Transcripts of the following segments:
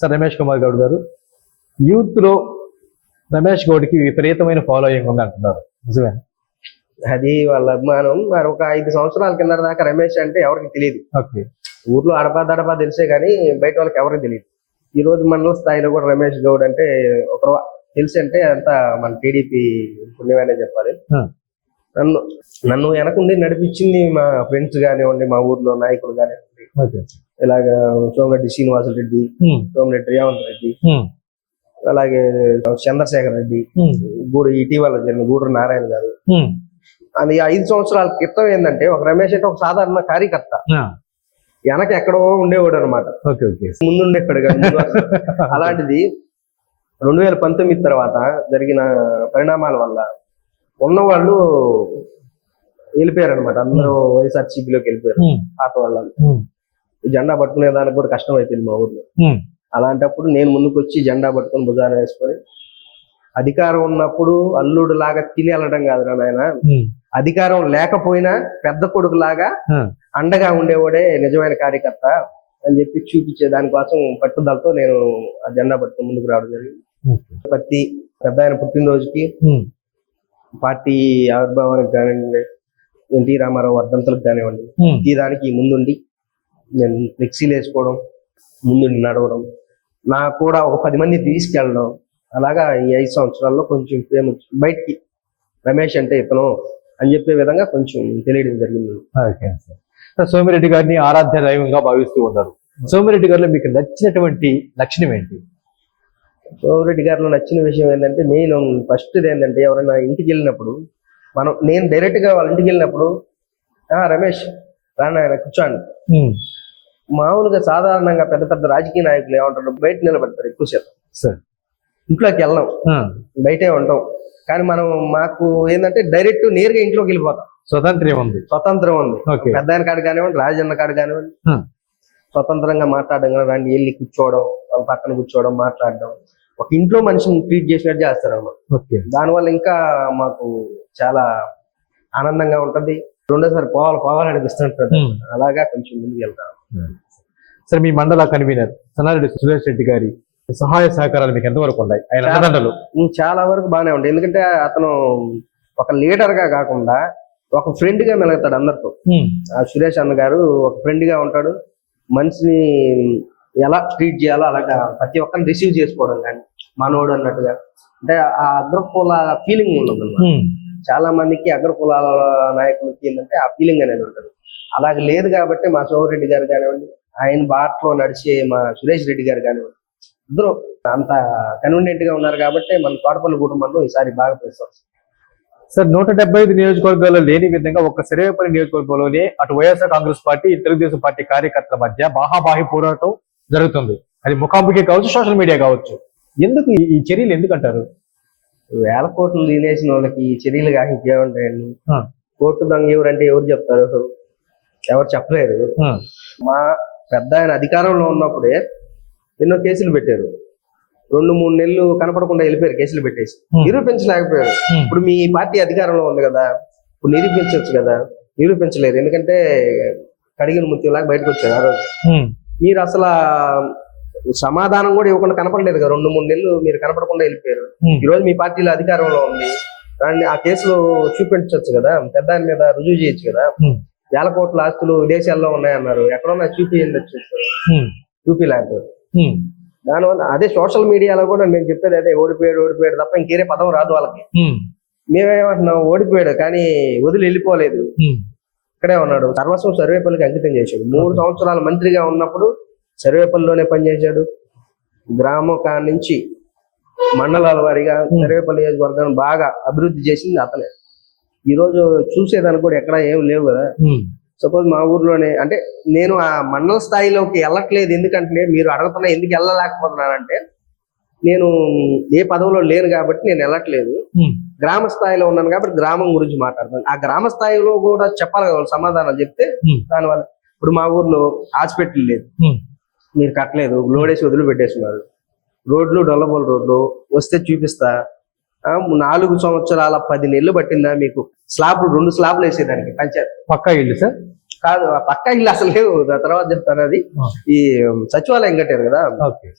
Sir Ramesh Kumar Goud గారు. యూత్లో రమేష్ గౌడ్కి విపరీతమైన ఫాలోయింగ్ ఉంది అంటున్నారు. నిజమే అది వాళ్ళ అభిమానం. మరి ఒక ఐదు సంవత్సరాల కింద దాకా రమేష్ అంటే ఎవరికి తెలియదు. ఓకే. ఊర్లో అడపా దడపా తెలిసే కానీ బయట వాళ్ళకి ఎవరికి తెలియదు. ఈ రోజు మండల స్థాయిలో కూడా రమేష్ గౌడ్ అంటే ఒక తెలిసి అంటే అంతా మన టీడీపీ పుణ్యమనే చెప్పాలి. నన్ను నన్ను వెనకుండి నడిపించింది మా ఫ్రెండ్స్ కానివ్వండి మా ఊర్లో నాయకులు కానివ్వండి ఇలాగ సోమిరెడ్డి శ్రీనివాస రెడ్డి సోమిరెడ్డి రేవంత్ రెడ్డి అలాగే చంద్రశేఖర్ రెడ్డి గూడు ఇటీవల జరిగిన గూడూరు నారాయణ గారు. అది ఐదు సంవత్సరాల క్రితం ఏంటంటే ఒక రమేష్ అంటే ఒక సాధారణ కార్యకర్త. వెనక ఎక్కడో ఉండేవాడు అనమాట ఓకే ఓకే. ముందుండేవాడు కాదు, ముందు వరుస. అలాంటిది రెండు వేల పంతొమ్మిది తర్వాత జరిగిన పరిణామాల వల్ల ఉన్నవాళ్ళు వెళ్ళిపోయారు అనమాట అందరూ వైఎస్ఆర్సీపీలోకి వెళ్ళిపోయారు. పాత వాళ్ళు జెండా పట్టుకునే దానికి కూడా కష్టం అయిపోయింది మా ఊర్లో. అలాంటప్పుడు నేను ముందుకు వచ్చి జెండా పట్టుకొని భుజాన వేసుకొని అధికారం ఉన్నప్పుడు అల్లుడు లాగా తిని వెళ్ళడం కాదురా నాయన. అధికారం లేకపోయినా పెద్ద కొడుకు లాగా. అండగా ఉండేవాడే నిజమైన కార్యకర్త అని చెప్పి చూపించే దానికోసం పట్టుదలతో నేను ఆ జెండా పట్టుకుని ముందుకు రావడం జరిగింది. ప్రతి పెద్ద ఆయన పుట్టినరోజుకి పార్టీ ఆవిర్భావానికి కానివ్వండి ఎన్టీ రామారావు వర్ధంతులకు కానివ్వండి ప్రతి దానికి ముందుండి నేను ఫ్లెక్సీలు వేసుకోవడం ముందుండి నడవడం నాకు కూడా ఒక పది మంది తీసుకెళ్ళడం అలాగా ఈ ఐదు సంవత్సరాల్లో కొంచెం ప్రేమ. బయటికి రమేష్ అంటే ఇతను అని చెప్పే విధంగా కొంచెం తెలియడం జరిగింది. Okay sir. సోమిరెడ్డి గారిని ఆరాధ్య దైవంగా భావిస్తూ ఉన్నారు. సోమిరెడ్డి గారిలో మీకు నచ్చినటువంటి లక్షణం ఏంటి? సోమిరెడ్డి గారిలో నచ్చిన విషయం ఏంటంటే మెయిన్ ఫస్ట్ ఏంటంటే ఎవరైనా ఇంటికి వెళ్ళినప్పుడు మనం నేను డైరెక్ట్గా వాళ్ళ ఇంటికి వెళ్ళినప్పుడు రమేష్ రానా ఆయన కూర్చోండి. మామూలుగా సాధారణంగా పెద్ద పెద్ద రాజకీయ నాయకులు ఏమంటారు? బయట నిలబడతారు ఎక్కువ శాతం సార్. ఇంట్లోకి వెళ్ళాం. బయటే ఉంటాం. కానీ మనం మాకు ఏంటంటే డైరెక్ట్ నేరుగా ఇంట్లోకి వెళ్ళిపోతాం. స్వతంత్రం ఉంది. స్వతంత్రం ఉంది. పెద్ద ఆయన కాడు కానివ్వండి రాజన్న కాడు కానివ్వండి. స్వతంత్రంగా మాట్లాడడం కానీ రండి వెళ్ళి కూర్చోవడం వాళ్ళ పక్కన కూర్చోవడం మాట్లాడడం. ఒక ఇంట్లో మనిషిని ట్రీట్ చేసినట్టు చేస్తారు అన్నమాట. ఓకే. దానివల్ల ఇంకా మాకు చాలా ఆనందంగా ఉంటది. రెండోసారి పోవాలి పోవాలి అనిపిస్తుంటది. అలాగా కొంచెం ముందుకు వెళ్తాం. సార్ మీ మండల కన్వీనర్ సన్నారెడ్డి సురేష్ రెడ్డి గారి సహాయ సహకారాలు మీకు ఎంతవరకు ఉన్నాయి? ఆయన ఉమ్, చాలా వరకు బాగానే ఉంది ఎందుకంటే అతను ఒక లీడర్గా కాకుండా ఒక ఫ్రెండ్గా మెలుగుతాడు అందరితో. ఆ సురేష్ అన్న గారు ఒక ఫ్రెండ్గా ఉంటాడు. మనిషిని ఎలా ట్రీట్ చేయాలో అలాగా ప్రతి ఒక్కరిని రిసీవ్ చేసుకోవడం కానీ మనోడు అన్నట్టుగా. అంటే ఆ అగ్రకుల ఫీలింగ్ ఉండదు. చాలా మందికి అగ్ర కులాల నాయకులకి ఏంటంటే ఆ ఫీలింగ్ అనేది ఉంటుంది. అలాగే లేదు కాబట్టి మా సోమరెడ్డి గారు కానివ్వండి ఆయన బాటలో నడిచే మా సురేష్ రెడ్డి గారు కానివ్వండి ఇద్దరు అంత కన్వీనియంట్గా ఉన్నారు కాబట్టి మన తోటపల్లి కుటుంబంలో ఈసారి బాగా ప్లేస్ సార్ నూట డెబ్బై ఐదు నియోజకవర్గాల్లో లేని విధంగా ఒక సర్వేపల్లి నియోజకవర్గంలోనే అటు వైఎస్ఆర్ కాంగ్రెస్ పార్టీ తెలుగుదేశం పార్టీ కార్యకర్తల మధ్య బాహాబాహి పోరాటం జరుగుతుంది. అది ముఖాముఖి కావచ్చు సోషల్ మీడియా కావచ్చు. ఎందుకు ఈ- చర్యలు ఎందుకంటారు? వేల కోట్లు తినేసిన వాళ్ళకి చర్యలు కాక ఇంకేముంటాయండి ఆ. కోర్టు దొంగ ఎవరంటే ఎవరు చెప్తారు ఎవరు చెప్పలేరు. మా పెద్ద ఆయన అధికారంలో ఉన్నప్పుడే ఎన్నో కేసులు పెట్టారు. రెండు మూడు నెలలు కనపడకుండా వెళ్ళిపోయారు కేసులు పెట్టేసి. నిరూపించలేకపోయారు. ఇప్పుడు మీ పార్టీ అధికారంలో ఉంది కదా? ఇప్పుడు నిరూపించవచ్చు కదా? నిరూపించలేరు. ఎందుకంటే కడిగిన ముత్యంలాగా బయటకు వచ్చారు ఆ రోజు. మీరు అసలు సమాధానం కూడా ఇవ్వకుండా కనపడలేదు కదా రెండు మూడు నెలలు మీరు కనపడకుండా వెళ్ళిపోయారు. ఈ రోజు మీ పార్టీలో అధికారంలో ఉంది. దాన్ని ఆ కేసులో చూపించవచ్చు కదా. పెద్ద ఆయన మీద రుజువు చేయొచ్చు కదా. వేల కోట్ల ఆస్తులు విదేశాల్లో ఉన్నాయన్నారు. ఎక్కడున్నా చూపించచ్చు చూపిలేదు దానివల్ల అదే సోషల్ మీడియాలో కూడా మేము చెప్పేది అదే. ఓడిపోయాడు ఓడిపోయాడు తప్ప ఇంకేరే పదం రాదు వాళ్ళకి. మేమేమంటున్నాం? ఓడిపోయాడు కానీ వదిలి వెళ్ళిపోలేదు. ఇక్కడే ఉన్నాడు. సర్వస్వం సర్వేపల్లికి అంకితం చేశాడు. మూడు సంవత్సరాల మంత్రిగా ఉన్నప్పుడు సర్వేపల్లిలోనే పనిచేశాడు. గ్రామం కాడ నుంచి మండలాల వారీగా సర్వేపల్లి నియోజకవర్గాన్ని బాగా అభివృద్ధి చేసింది అతనే. ఈ రోజు చూసేదానికి కూడా ఎక్కడ ఏం లేవు కదా. సపోజ్ మా ఊర్లోనే అంటే నేను ఆ మండల స్థాయిలోకి వెళ్ళట్లేదు ఎందుకంటే మీరు అడుగుతున్నా ఎందుకు వెళ్ళలేకపోతున్నానంటే నేను ఏ పదవిలో లేను కాబట్టి నేను వెళ్ళట్లేదు. గ్రామ స్థాయిలో ఉన్నాను కాబట్టి గ్రామం గురించి మాట్లాడతాను. ఆ గ్రామ స్థాయిలో కూడా చెప్పాలి కదా సమాధానాలు చెప్తే. దానివల్ల ఇప్పుడు మా ఊర్లో హాస్పిటల్ లేదు. మీరు కట్టలేదు లోడేసి వదిలి పెట్టేస్తున్నారు. రోడ్లు డొల్లబోల్ రోడ్లు వస్తే చూపిస్తా. నాలుగు సంవత్సరాల పది నెలలు పట్టిందా మీకు? స్లాబ్లు రెండు స్లాబ్లు వేసేదానికి పంచాయత్. పక్కా ఇల్లు సార్? కాదు పక్క ఇల్లు అసలు లేవు. దాని తర్వాత చెప్తాను అది. ఈ సచివాలయం కట్టారు కదా.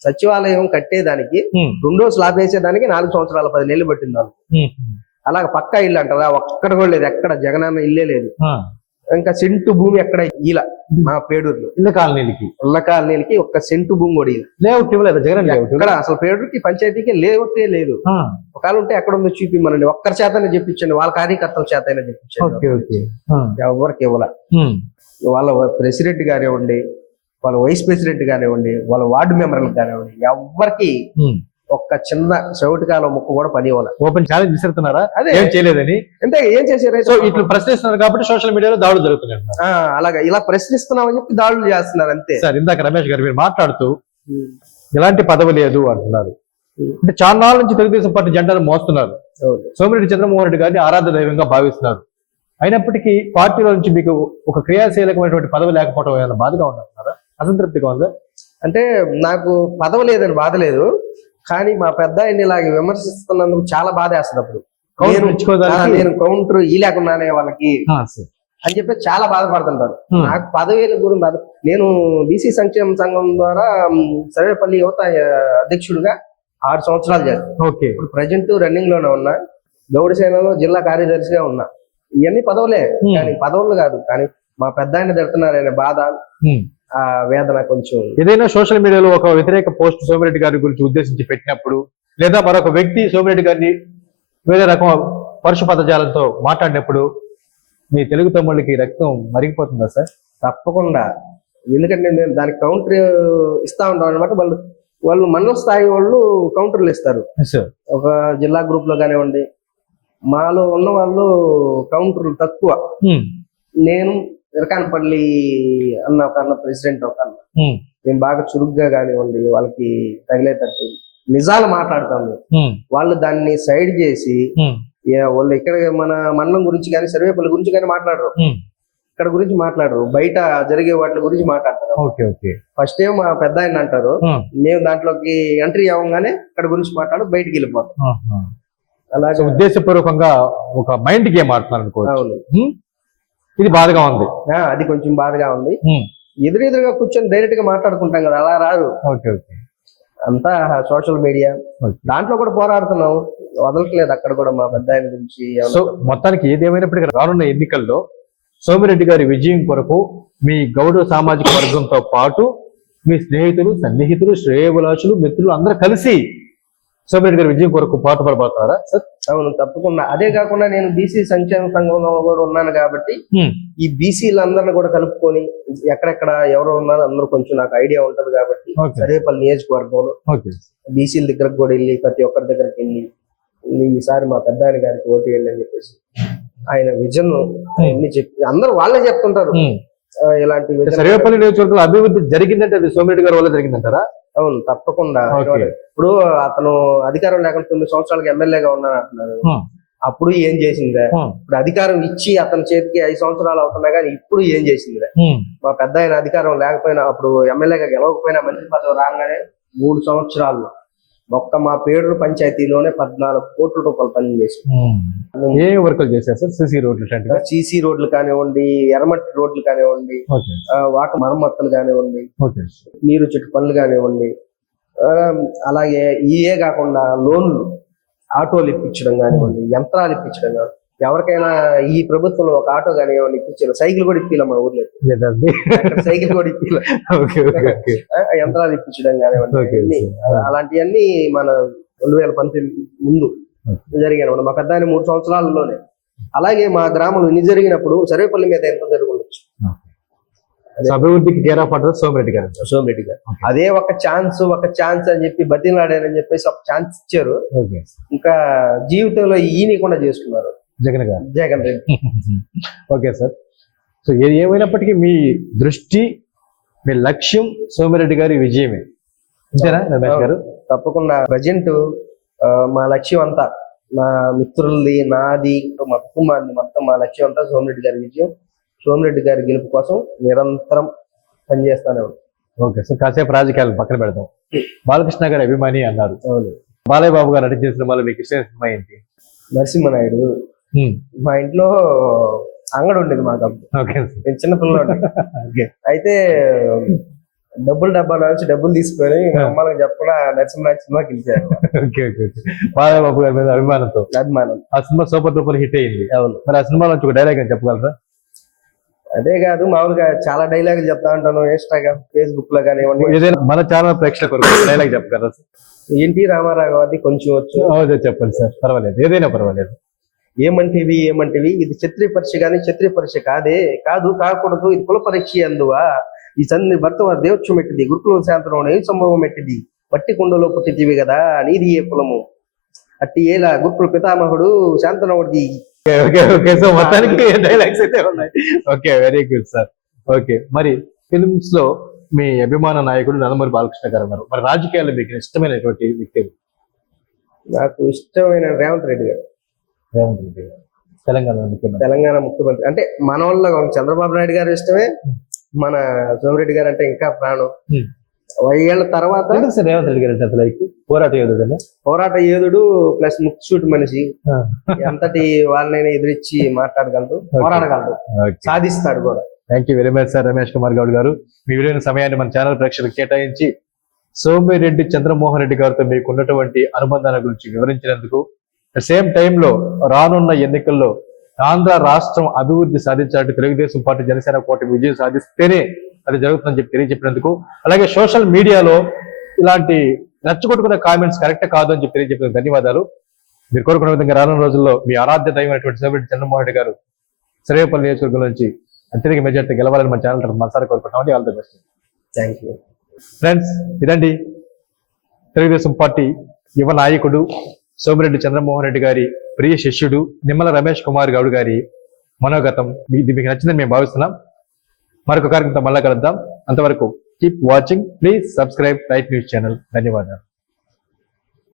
సచివాలయం కట్టేదానికి రెండో స్లాబ్ వేసేదానికి నాలుగు సంవత్సరాల పది నెలలు పట్టింది వాళ్ళు. ఉమ్, ఉమ్. అలాగ పక్కా ఇల్లు అంటారా. ఒక్కడ కూడా లేదు. ఎక్కడ? జగనన్న ఇల్లే లేదు. ఇంకా సెంటు భూమి ఎక్కడ? ఇలా మా పేడూరులో. ఇళ్ళ కాలనీలకి. ఉల్ల కాలనీలకి ఒక్క సెంటు భూమి కూడా ఇలా లేఅవుట్ ఇవ్వలేదు? జగన్ లేఅవుట్ ఇక్కడ అసలు పేడూరుకి పంచాయతీకి లేవట్టే లేదు. ఒకవేళ ఉంటే ఎక్కడ ఉందో చూపిమ్మనండి ఒక్కరి చేతనే చెప్పించండి. వాళ్ళ కార్యకర్తల చేతనే ఓకే చెప్పించండి ఎవరికి ఇవ్వాల. వాళ్ళ ప్రెసిడెంట్ కానివ్వండి వాళ్ళ వైస్ ప్రెసిడెంట్ కానివ్వండి వాళ్ళ వార్డు మెంబర్లకు కానివ్వండి ఎవరికి. ఒక్క చిన్న చవిటి కాలం ముక్క కూడా పని ఇవ్వాలి. ఓపెన్ ఛాలెంజ్ విసురుతున్నారా? అదే. ఏం చేయలేదని? అంటే ఏం చేశారు? సో ఇట్లా ప్రశ్నిస్తున్నారు కాబట్టి సోషల్ మీడియాలో దాడులు జరుగుతున్నాయి అలాగా. ఇలా ప్రశ్నిస్తున్నామని చెప్పి దాడులు చేస్తున్నారు అంతే. సార్ ఇందాక రమేష్ గారు మీరు మాట్లాడుతూ ఎలాంటి పదవి లేదు అంటున్నారు. అంటే చాలా నాళ్ళ నుంచి తెలుగుదేశం పార్టీ జెండాను మోస్తున్నారు. సోమిరెడ్డి చంద్రమోహన్ రెడ్డి గారిని ఆరాధ దైవంగా భావిస్తున్నారు. అయినప్పటికీ పార్టీలో నుంచి మీకు ఒక క్రియాశీలకమైనటువంటి పదవి లేకపోవడం ఏమైనా బాధగా ఉందంటున్నారా? అసంతృప్తిగా ఉందా? అంటే నాకు పదవి లేదని బాధ లేదు. కానీ మా పెద్ద ఆయన్ని ఇలాగ విమర్శిస్తున్నందుకు చాలా బాధ వేస్తుంది అప్పుడు. నేను- కౌంటర్ ఈ లేకుండానే వాళ్ళకి. అని చెప్పి చాలా బాధపడుతుంటారు. నాకు పదవేల గురించి బాధ నేను బీసీ సంక్షేమ సంఘం ద్వారా సర్వేపల్లి యువత అధ్యక్షుడిగా ఆరు సంవత్సరాలు చేస్తాను ఇప్పుడు ప్రజెంట్ రన్నింగ్లోనే ఉన్నా గౌడ సేనలో జిల్లా కార్యదర్శిగా ఉన్నా. ఇవన్నీ పదవులే. కానీ పదవులు కాదు. కానీ మా పెద్ద ఆయన తిడుతున్నారనే బాధ. ఉమ్. ఆ వేదన కొంచెం ఏదైనా సోషల్ మీడియాలో ఒక వ్యతిరేక పోస్ట్ సోమిరెడ్డి గారి గురించి ఉద్దేశించి పెట్టినప్పుడు లేదా మరొక వ్యక్తి సోమిరెడ్డి గారిని వేరే రకం పరుష పదజాలంతో మాట్లాడినప్పుడు మీ తెలుగు తమ్ముళ్ళకి రక్తం మరిగిపోతుందా సార్? తప్పకుండా. ఎందుకంటే నేను దానికి కౌంటర్ ఇస్తా ఉంటాం అనమాట వాళ్ళు వాళ్ళు మండల స్థాయి వాళ్ళు కౌంటర్లు ఇస్తారు. సార్ ఒక జిల్లా గ్రూప్లో కానివ్వండి మాలో ఉన్న వాళ్ళు కౌంటర్లు తక్కువ. నేను ఇరకానపల్లి అన్న ఒక అన్న ప్రెసిడెంట్ ఒక అన్న. మేము బాగా చురుగ్గా కానివ్వండి వాళ్ళకి తగిలేటట్టు నిజాలు మాట్లాడతాము వాళ్ళు దాన్ని సైడ్ చేసి వాళ్ళు ఇక్కడ మన మండలం గురించి కానీ సర్వేపల్లి గురించి కానీ మాట్లాడరు. ఇక్కడ గురించి మాట్లాడరు. బయట జరిగే వాటి గురించి మాట్లాడతారు. Okay okay. ఫస్ట్ ఏం మా పెద్ద ఆయన అంటారు మేము దాంట్లోకి ఎంట్రీ అవ్వగానే ఇక్కడ గురించి మాట్లాడు బయటికి వెళ్ళిపోతాం. అలాగే. ఉద్దేశపూర్వకంగా ఒక మైండ్ గేమ్ ఆడుతున్నారు అనుకోవచ్చు. ఇది బాధగా ఉంది. అది కొంచెం బాధగా ఉంది. ఎదురెదురుగా కూర్చొని డైరెక్ట్గా మాట్లాడుకుంటాం కదా అలా రారు ఓకే ఓకే. అంతా సోషల్ మీడియా. దాంట్లో కూడా పోరాడుతున్నాం. వదలట్లేదు అక్కడ కూడా మా పెద్ద ఆయన గురించి. సో మొత్తానికి ఏదేమైనప్పటికీ రానున్న ఎన్నికల్లో సోమిరెడ్డి గారి విజయం కొరకు మీ గౌడ సామాజిక వర్గంతో పాటు మీ స్నేహితులు సన్నిహితులు శ్రేయభిలాషులు మిత్రులు అందరూ కలిసి సోమిరెడ్డి గారి విజయం కొరకు పాటుపడబోతున్నారా సార్ అవును తప్పకుండా. అదే కాకుండా నేను బీసీ సంక్షేమ సంఘంలో కూడా ఉన్నాను కాబట్టి ఈ బీసీలందరిని కూడా కలుపుకొని ఎక్కడెక్కడ ఎవరు ఉన్నారో అందరూ కొంచెం నాకు ఐడియా ఉంటది కాబట్టి సరేపల్లి నియోజకవర్గంలో బీసీల దగ్గరకు కూడా వెళ్ళి ప్రతి ఒక్కరి దగ్గరికి వెళ్ళి "నీ ఈసారి మా పెద్ద ఆయన గారికి ఓటు వేయండి అని చెప్పేసి ఆయన విజన్ అన్ని చెప్పి అందరూ వాళ్ళే చెప్తుంటారు. ఇలాంటి సర్వేపల్లి నియోజకవర్గంలో అభివృద్ధి జరిగిందంటే అది సోమిరెడ్డి గారి వల్ల జరిగిందంటారా? అవును తప్పకుండా. ఇప్పుడు అతను అధికారం లేకుండా తొమ్మిది సంవత్సరాలకు ఎమ్మెల్యేగా ఉన్నాను అంటున్నారు. అప్పుడు ఏం చేసిందే. ఇప్పుడు అధికారం ఇచ్చి అతని చేతికి ఐదు సంవత్సరాలు అవుతున్నా కానీ ఇప్పుడు ఏం చేసిందిలే మా పెద్ద ఆయన అధికారం లేకపోయినా అప్పుడు ఎమ్మెల్యేగా గెలవకపోయినా మంత్రి పదవి రాగానే మూడు సంవత్సరాలు ఒక్క మా పేరు పంచాయతీలోనే పద్నాలుగు కోట్ల రూపాయలు పని చేసి ఏ వర్కులు చేశారు సార్? సిసి రోడ్లు సీసీ రోడ్లు కానివ్వండి ఎర్రమట్టి రోడ్లు కానివ్వండి వాటర్ మరమ్మతులు కానివ్వండి నీరు చెట్టు పనులు కానివ్వండి అలాగే ఇవే కాకుండా లోన్లు ఆటోలు ఇప్పించడం కానివ్వండి యంత్రాలు ఇప్పించడం కానివ్వండి ఎవరికైనా ఈ ప్రభుత్వంలో ఒక ఆటో కానివ్వండి ఇప్పించారు సైకిల్ కూడా ఇప్పిల మన ఊర్లో. సైకిల్ కూడా ఇప్పిల. యంత్రాలు ఇప్పించడం ఇవన్నీ. అలాంటివన్నీ మన రెండు వేల పంతొమ్మిది ముందు జరిగాను మా పెద్ద మూడు సంవత్సరాలలోనే. అలాగే మా గ్రామంలో ఇన్ని జరిగినప్పుడు సర్వేపల్లి మీద ఎంత జరుగుండొచ్చు? అభివృద్ధికి కేర్ ఆఫ్ అడ్రస్ సోమిరెడ్డి గారు. సోమిరెడ్డి గారు. అదే ఒక ఛాన్స్ ఒక ఛాన్స్ అని చెప్పి బతిలాడారని చెప్పేసి ఒక ఛాన్స్ ఇచ్చారు. ఇంకా జీవితంలో ఈయనకుండా చేసుకున్నారు. జగన్ గారు. Jagan Reddy. Okay sir. So ఏ- ఏమైనప్పటికీ మీ దృష్టి మీ లక్ష్యం సోమిరెడ్డి గారి విజయమే. అంతేనా రమేష్ గారు? తప్పకుండా. ప్రజెంట్ మా లక్ష్యం అంతా నా మిత్రులది నాది మా కుటుంబాన్ని మొత్తం మా లక్ష్యం అంతా సోమిరెడ్డి గారి విజయం. సోమిరెడ్డి గారి గెలుపు కోసం నిరంతరం పనిచేస్తానే ఓకే సార్. కాసేపు రాజకీయాలు పక్కన పెడదాం. బాలకృష్ణ గారి అభిమాని అన్నారు. బాలయ్య బాబు గారు నటించిన సినిమాలో మీకు ఇష్టమైన సినిమా ఏంటి? నరసింహనాయుడు. మా ఇంట్లో అంగడి ఉండేది మాకు నేను చిన్న పిల్లలు అయితే డబ్బులు డబ్బా నుంచి డబ్బులు తీసుకొని అమ్మాలకు చెప్పకుండా నరసింహ సినిమాకి వెళ్ళారు బాలబాబు గారి మీద అభిమానంతో. అభిమానం. ఆ సినిమా సూపర్ డూపర్ హిట్ అయింది. అవును. మరి ఆ సినిమా నుంచి ఒక డైలాగ్ అని చెప్పగలరా? అదే కాదు మామూలుగా చాలా డైలాగులు చెప్తా ఉంటాను ఇన్స్టాగ్రామ్ ఫేస్బుక్లో కానివ్వండి ఏదైనా మన ఛానల్ ప్రేక్షకులకు డైలాగ్ చెప్పగలరా సార్? ఎన్టీ రామారావు గారిది కొంచెం వచ్చు. అదే చెప్పండి సార్ పర్వాలేదు. ఏదైనా పర్వాలేదు. ఏమంటివి ఏమంటివి? ఇది క్షత్రియ పరీక్ష కానీ క్షత్రియ పరీక్ష కాదే కాదు కాకూడదు. ఇది కుల పరీక్ష అందువా? ఈ చంద్ర భర్త దేవత్వం ఎట్టిది? గురుకుల శాంతనం ఏం సంభవం ఎట్టిది? మట్టి కుండలో పుట్టితివి కదా నీది ఏ కులము? అట్టి ఏలా గురుకుల పితామహుడు శాంతనవుడిది. ఓకే ఓకే సో మొత్తానికి డైలాగ్స్ అయితే ఉన్నాయి. Okay very good sir okay మరి ఫిల్మ్స్లో మీ అభిమాన నాయకుడు నందమూరి బాలకృష్ణ గారు ఉన్నారు. మరి రాజకీయాల్లో మీకు ఇష్టమైనటువంటి వ్యక్తి నాకు ఇష్టమైన రేవంత్ రెడ్డి గారు. రేవంత్ రెడ్డి గారు తెలంగాణ ముఖ్యమంత్రి. తెలంగాణ ముఖ్యమంత్రి. అంటే మన వాళ్ళ చంద్రబాబు నాయుడు గారు ఇష్టమే మన సోమిరెడ్డి గారు అంటే ఇంకా ప్రాణం. ఐదేళ్ళ తర్వాత రేవంత్ రెడ్డి గారు అసలు పోరాట యోధుడు పోరాట యోధుడు ప్లస్ ముక్సూటి మనిషి. ఎంతటి వాళ్ళనైనా ఎదిరించి మాట్లాడగలడు పోరాడగలడు సాధిస్తాడు కూడా. Thank you very much sir Ramesh Kumar Goud గారు. మీ విలువైన సమయాన్ని మన ఛానల్ ప్రేక్షకులకు కేటాయించి సోమిరెడ్డి చంద్రమోహన్ రెడ్డి గారితో మీకు ఉన్నటువంటి అనుబంధాల గురించి వివరించినందుకు సేమ్ టైంలో రానున్న ఎన్నికల్లో ఆంధ్ర రాష్ట్రం అభివృద్ధి సాధించాలంటే తెలుగుదేశం పార్టీ జనసేన కూటమి విజయం సాధిస్తేనే అది జరుగుతుందని చెప్పి తెలియజెప్పినందుకు. అలాగే సోషల్ మీడియాలో ఇలాంటి నచ్చగొట్టుకున్న కామెంట్స్ కరెక్ట్ కాదు అని చెప్పి తెలియజెప్పినందుకు ధన్యవాదాలు. మీరు కోరుకున్న విధంగా రానున్న రోజుల్లో మీ ఆరాధ్య దైవమైనటువంటి సోమిరెడ్డి చంద్రమోహన్ రెడ్డి గారు సర్వేపల్లి నియోజకవర్గం నుంచి అత్యధిక మెజార్టీ గెలవాలని మన ఛానల్ మనసారి కోరుకుంటామని all the best. Thank you friends ఇదండి తెలుగుదేశం పార్టీ యువ నాయకుడు సోమిరెడ్డి చంద్రమోహన్ రెడ్డి గారి ప్రియ శిష్యుడు నిమ్మల రమేష్ కుమార్ గౌడ్ గారి మనోగతం. ఇది మీకు నచ్చిందని మేము భావిస్తున్నాం. మరొక కార్యక్రమంతో మళ్ళా కలుద్దాం. అంతవరకు keep watching please subscribe Right News channel ధన్యవాదాలు.